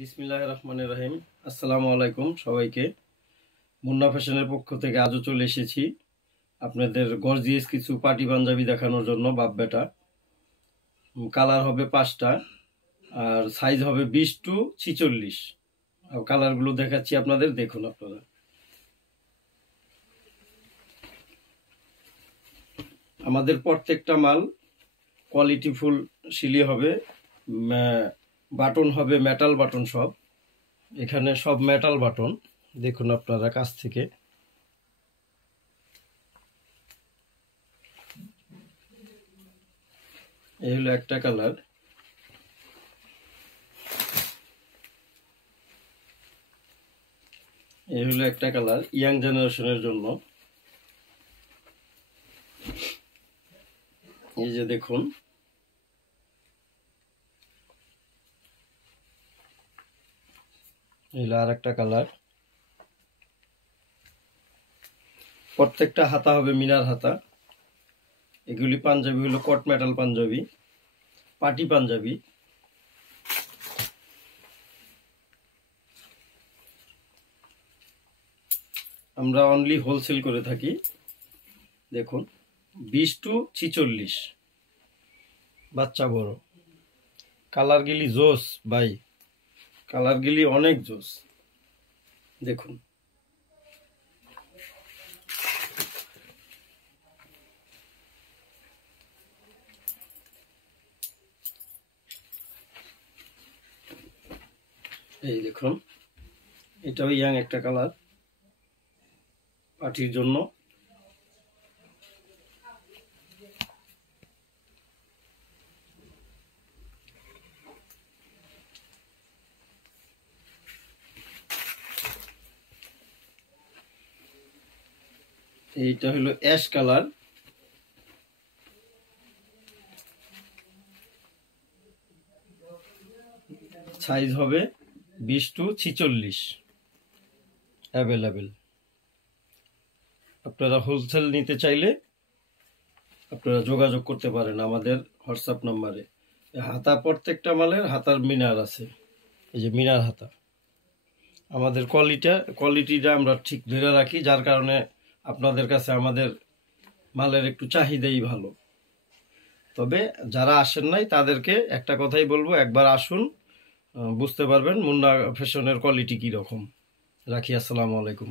বিসমিল্লাহির রহমানির রহিম। আসসালামু আলাইকুম সবাইকে। মুন্না ফ্যাশনের পক্ষ থেকে আজও চলে এসেছি আপনাদের গর্জিয়াস কিছু পার্টি পাঞ্জাবি দেখানোর জন্য। বাপ বেটা কালার হবে 5টা আর সাইজ হবে 20 টু 46। আর কালারগুলো দেখাচ্ছি আপনাদের, দেখুন আপনারা। আমাদের প্রত্যেকটা মাল কোয়ালিটিফুল সিলি হবে, বাটন হবে মেটাল বাটন। সব এখানে সব মেটাল বাটন, দেখুন আপনারা কাছ থেকে। এই হলো একটা কালার, এই হলো একটা কালার ইয়াং জেনারেশনের জন্য। এই যে দেখুন, এই আর একটা কালার। প্রত্যেকটা হাতা হবে মিনার হাতা। এগুলি পাঞ্জাবি হলো কট মেটাল পাঞ্জাবি, পার্টি পাঞ্জাবি। আমরা অনলি হোলসেল করে থাকি। দেখুন 20 টু 46, বাচ্চা বড়। কালার গিলি জোস ভাই, কালার গিলি অনেক জোস। দেখুন এই দেখুন, এটাও ইয়াং একটা কালার পার্টির জন্য। এইটা হলো অ্যাশ কালার, সাইজ হবে 20 টু 46, অ্যাভেলেবেল। আপনারা হোলসেল নিতে চাইলে আপনারা যোগাযোগ করতে পারেন আমাদের হোয়াটসঅ্যাপ নাম্বারে। হাতা প্রত্যেকটা মালের হাতার মিনার আছে, এই যে মিনার হাতা। আমাদের কোয়ালিটিটা আমরা ঠিক ধরে রাখি, যার কারণে আপনাদের কাছে আমাদের মালের একটু চাহিদাই ভালো। তবে যারা আসেন নাই তাদেরকে একটা কথাই বলবো, একবার আসুন, বুঝতে পারবেন মুন্না ফ্যাশনের কোয়ালিটি কীরকম। রাখি, আসসালামু আলাইকুম।